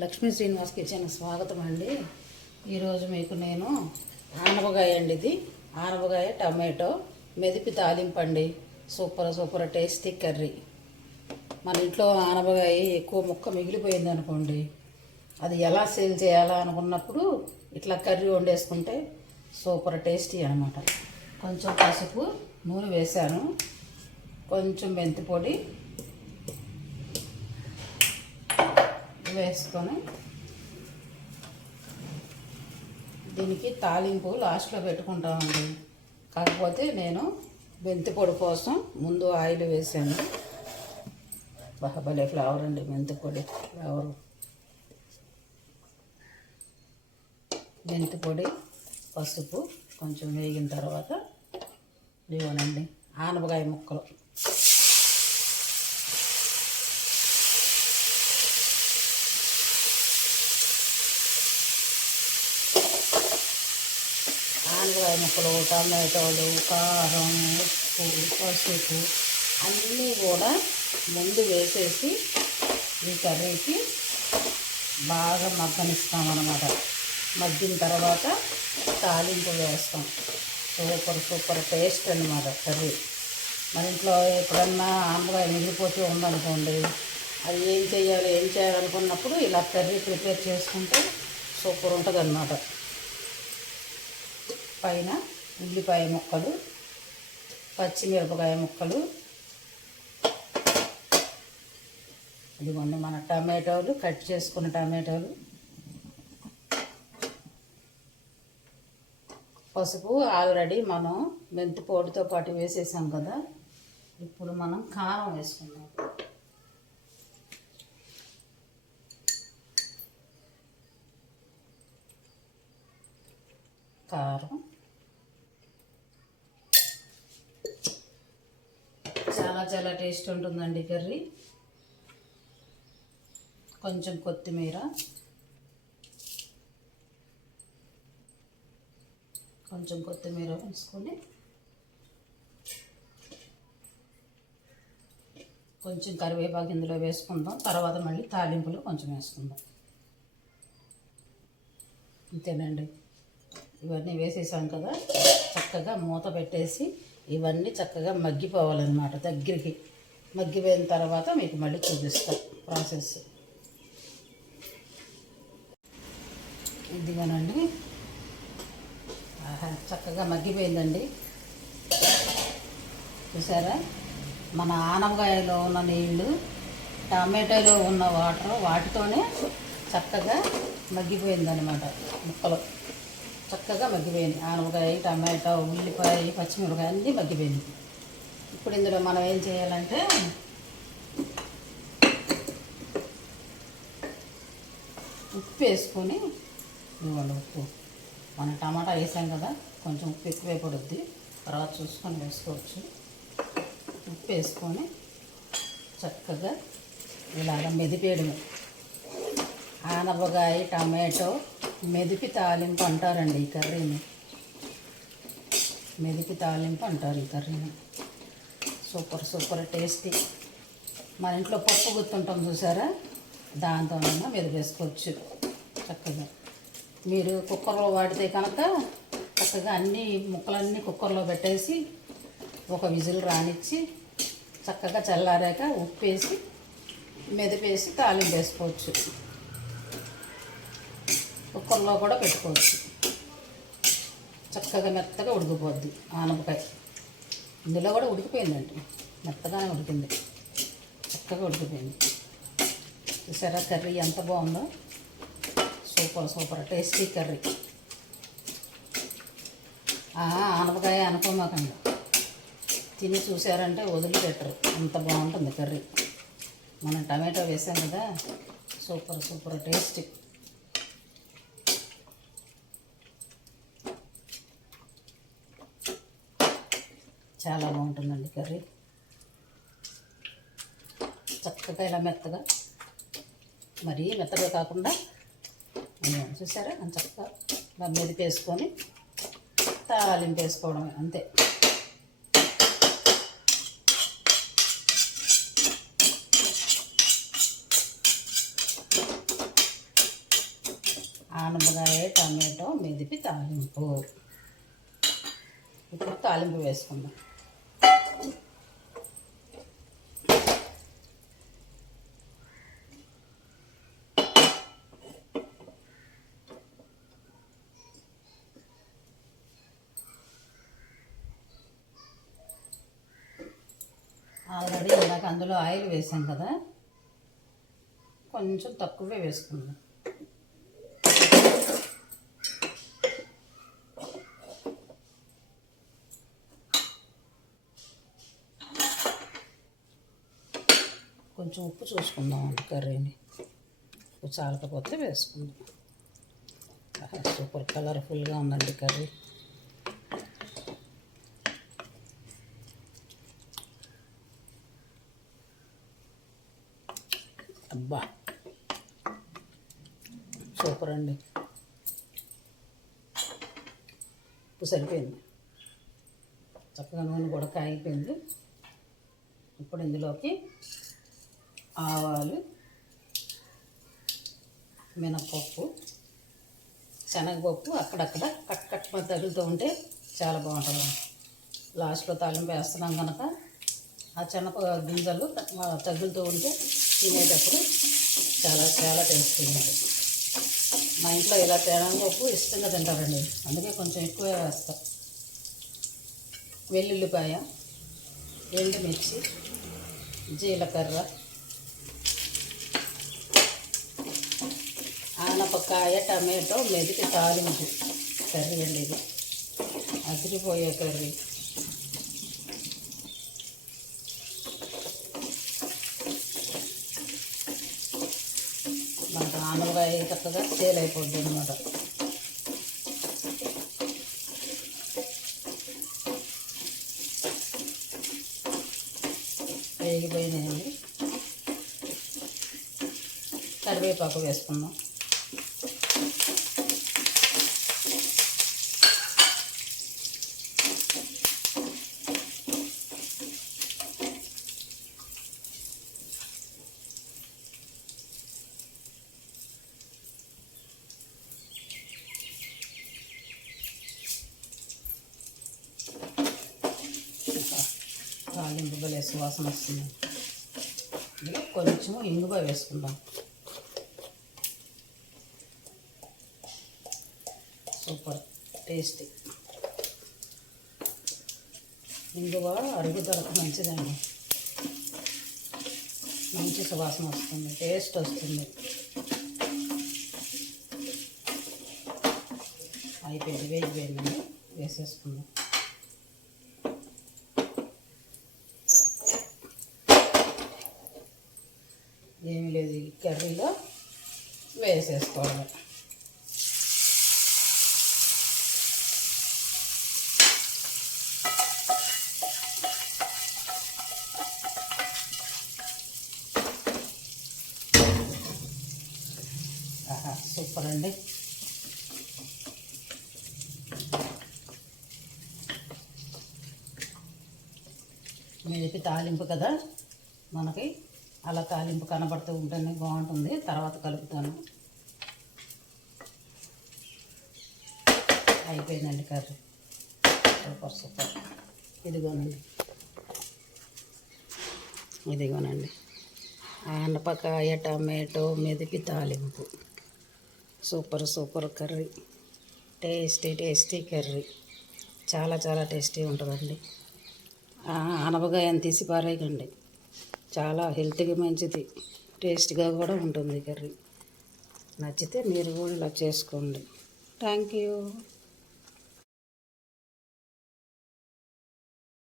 Lakshmi Srinivas kitchen స్వాగతం అండి. ఈరోజు మీకు నేను ఆనపకాయ అండి, ఇది ఆనపకాయ టమాటో మెదిపి తాలింపు అండి. Super tasty curry. మన ఇంట్లో ఆనపకాయ ఎక్కువ ముక్క మిగిలిపోయింది అనుకోండి, అది ఎలా సేల్ చేయాలా అనుకున్నప్పుడు ఇట్లా కర్రీ వండేసుకుంటే సూపర్ టేస్టీ అనమాట. కొంచెం పసుపు, నూనె వేసాను, కొంచెం మెంతి పొడి వేసుకొని దీనికి తాలింపు లాస్ట్లో పెట్టుకుంటామండి. కాకపోతే నేను మెంతి పొడి కోసం ముందు ఆయిల్ వేసాను. భలే ఫ్లేవర్ అండి మెంతి పొడి ఫ్లేవరు. మెంతి పొడి, పసుపు కొంచెం వేగిన తర్వాత ఇవ్వనండి ఆనపకాయ ముక్కలు. ఆనపకాయ ముక్కలు, టమాటోలు, కారం, ఉప్పు, పసుపు అన్నీ కూడా ముందు వేసేసి ఈ కర్రీకి బాగా మగ్గనిస్తామన్నమాట. మగ్గిన తర్వాత తాలింపు వేస్తాం. సూపర్ టేస్ట్ అన్నమాట కర్రీ. మన ఇంట్లో ఎప్పుడన్నా ఆనపకాయ మిగిలిపోతే ఉందనుకోండి, అది ఏం చేయాలనుకున్నప్పుడు ఇలా కర్రీ ప్రిపేర్ చేసుకుంటే సూపర్ ఉంటుంది అన్నమాట. పైన ఉల్లిపాయ ముక్కలు, పచ్చిమిరపకాయ ముక్కలు, ఇదిగోండి మన టమాటోలు, కట్ చేసుకున్న టమాటోలు, పసుపు ఆల్రెడీ మనం మెంతి పొడితో పాటు వేసేసాం కదా. ఇప్పుడు మనం కారం వేసుకుందాం. కారం చాలా టేస్ట్ ఉంటుందండి కర్రీ. కొంచెం కొత్తిమీర, వేసుకొని కొంచెం కరివేపాకు ఇందులో వేసుకుందాం. తర్వాత మళ్ళీ తాలింపులు కొంచెం వేసుకుందాం. అంతేనండి. ఇవన్నీ వేసేసాం కదా, చక్కగా మూత పెట్టేసి ఇవన్నీ చక్కగా మగ్గిపోవాలన్నమాట. దగ్గరికి మగ్గిపోయిన తర్వాత మీకు మళ్ళీ చూపిస్తాం ప్రాసెస్. ఇదిగానండి, చక్కగా మగ్గిపోయిందండి. చూసారా, మన ఆనపకాయలో ఉన్న నీళ్ళు, టమాటోలో ఉన్న వాటర్, వాటితోనే చక్కగా మగ్గిపోయిందనమాట. ముక్కలు చక్కగా మగ్గిపోయింది. ఆనపకాయ, టమాటో, ఉల్లిపాయ, పచ్చిమిరపకాయ అన్నీ మగ్గిపోయింది. ఇప్పుడు ఇందులో మనం ఏం చేయాలంటే ఉప్పు వేసుకొని, ఇవ్వండి ఉప్పు. మన టమాటా వేసాం కదా, కొంచెం ఉప్పు ఎక్కువే పడుద్ది, తర్వాత చూసుకొని వేసుకోవచ్చు. ఉప్పు వేసుకొని చక్కగా ఇలాగ మెదిపేయడమే. ఆనపకాయ టమాటో మెదిపి తాలింపు అంటారండి ఈ కర్రీని. మెదిపి తాలింపు అంటారు ఈ కర్రీని. Super tasty. మన ఇంట్లో పప్పు గుత్తుంటాం చూసారా, దాంతోనైనా మెదిపేసుకోవచ్చు చక్కగా. మీరు కుక్కర్లో వాడితే కనుక చక్కగా అన్ని ముక్కలన్నీ కుక్కర్లో పెట్టేసి ఒక విజిల్ రానిచ్చి చక్కగా చల్లారాక ఉప్పేసి మెదిపేసి తాలింపు వేసుకోవచ్చు. కుక్కర్లో కూడా పెట్టుకోవచ్చు. చక్కగా మెత్తగా ఉడికిపోద్ది ఆనపకాయ. ఇందులో కూడా ఉడికిపోయిందండి, మెత్తగానే ఉడికింది, చక్కగా ఉడికిపోయింది. చూసారా కర్రీ ఎంత బాగుందో. Super tasty curry. ఆనపకాయ అనుకోమాకండి, తిని చూసారంటే వదిలిపెట్టరు, అంత బాగుంటుంది కర్రీ. మనం టమాటో వేసాం కదా, సూపర్ టేస్టీ. చాలా బాగుంటుందండి కర్రీ. చక్కగా ఇలా మెత్తగా, మరీ మెత్తగా కాకుండా చూసారా చక్కగా మెదిపేసుకొని తాలింపు వేసుకోవడమే, అంతే. ఆనపకాయ టమాటో మెదిపి తాలింపు. ఇప్పుడు తాలింపు వేసుకుందాం. ఆల్రెడీ ఇందాక అందులో ఆయిల్ వేసాం కదా, కొంచెం తక్కువే వేసుకుందాం. కొంచెం ఉప్పు చూసుకుందాం అండి కర్రీని. ఉప్పు చాలకపోతే వేసుకుందాం. సూపర్ కలర్ఫుల్గా ఉందండి కర్రీ. అబ్బా సూపర్ అండి. ఉప్పు సరిపోయింది, చక్కగా నూనె కూడా కాగిపోయింది. ఇప్పుడు ఇందులోకి ఆవాలు, మినపప్పు, శనగపప్పు అక్కడక్కడ కట్ తగులుతూ ఉంటే చాలా బాగుంటుంది. లాస్ట్లో తాలింపు వేస్తున్నాం కనుక ఆ గింజలు తగులుతూ ఉంటే తినేటప్పుడు చాలా చాలా టేస్టీగా ఉంటుంది. మా ఇంట్లో ఇలా శనగపప్పు ఇష్టంగా తింటారండి, అందుకే కొంచెం ఎక్కువ వేస్తాం. వెల్లుల్లిపాయ, ఎండుమిర్చి, జీలకర్ర, ఆనపకాయ టమాటో మెదిపి తాలింపు కర్రీ అండి. ఇది అదిరిపోయే కర్రీ. మనకు ఆనపకాయ చక్కగా సేల్ అయిపోద్ది అనమాట. వేగిపోయినాయండి. కరివేపాకు వేసుకుందాం. తాలింపు భలే సువాసన వస్తుంది. ఇందులో కొంచెము ఇంగువ వేసుకుందాం. Super tasty. ఇంగువ అరుగుదలకు మంచిదండి, మంచి సువాసన వస్తుంది, టేస్ట్ వస్తుంది. అయిపోయింది, వేగిపోయిందండి. వేసేసుకుందాం. ఏమీ లేదు, ఈ కర్రీలో వేసేసుకోవాలి. సూపర్ అండి. మెదిపి తాలింపు కదా, మనకి అలా తాలింపు కనబడుతూ ఉంటేనే బాగుంటుంది. తర్వాత కలుపుతాను. అయిపోయిందండి కర్రీ. సూపర్. ఇదిగోనండి ఆనపకాయ టమాటో మెదిపి తాలింపు. Super curry. Tasty curry. చాలా చాలా టేస్టీ ఉంటుందండి. ఆనపకాయని తీసి పారేయకండి, చాలా హెల్త్కి మంచిది, టేస్ట్గా కూడా ఉంటుంది కర్రీ. నచ్చితే మీరు కూడా ఇలా చేసుకోండి. Thank you.